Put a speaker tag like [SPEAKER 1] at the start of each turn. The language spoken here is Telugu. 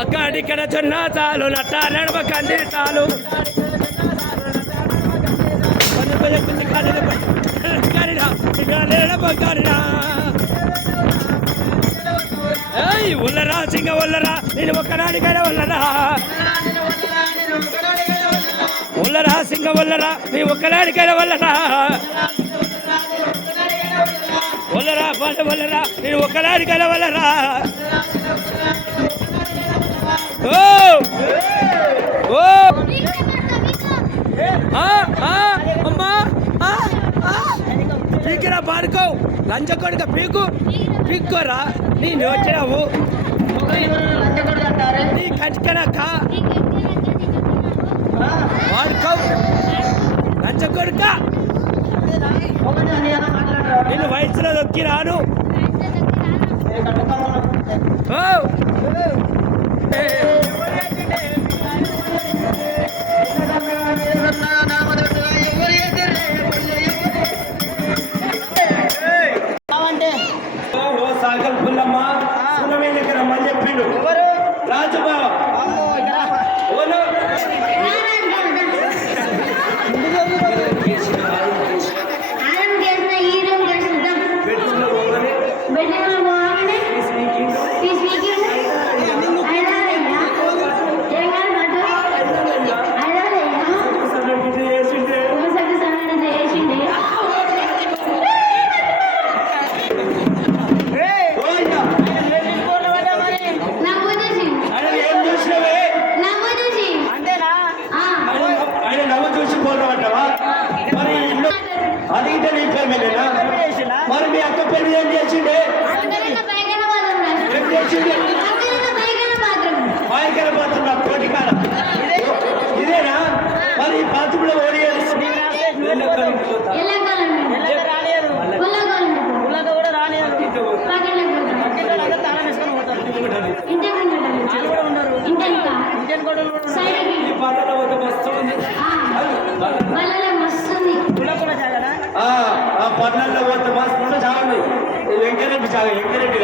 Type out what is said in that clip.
[SPEAKER 1] అక్కడిక్కడ జొన్న చాలు నట్ట నడవ కంది చాలు ఉల్లరా సింగ ఉల్లరా నేను ఒక్కనాడికైనా ఉల్లరా ఉల్లరా సింగ ఉల్లరా నీ ఒక్కనాడికైనా ఉల్లరా ఉల్లరా పండు ఉల్లరా నేను ఒక్కనాడికైనా ఉల్లరా పీకిరా పారుకో లంచకొడుక పీకు పీక్కోరా నేను వచ్చినావు నీ కంచికనక్క వాడుకో. లంచకొడుక నేను వయసులో దొక్కి రాను. ఓ. సునమే దగ్గర రమ్మని చెప్పిండు. రాజుబా అడిగితే నీ పేరు మరి మీ అక్క పెళ్ళి ఏం చేసిండే ఏం చేసిండే ಮೊದಲೆಲ್ಲ ಒಂದು ಮಾಸ್ ಮುಂದೆ ಜಾಗ ಎಂಕರೇಜ್ ಜಾಗ ಎಂಕರೇಜ್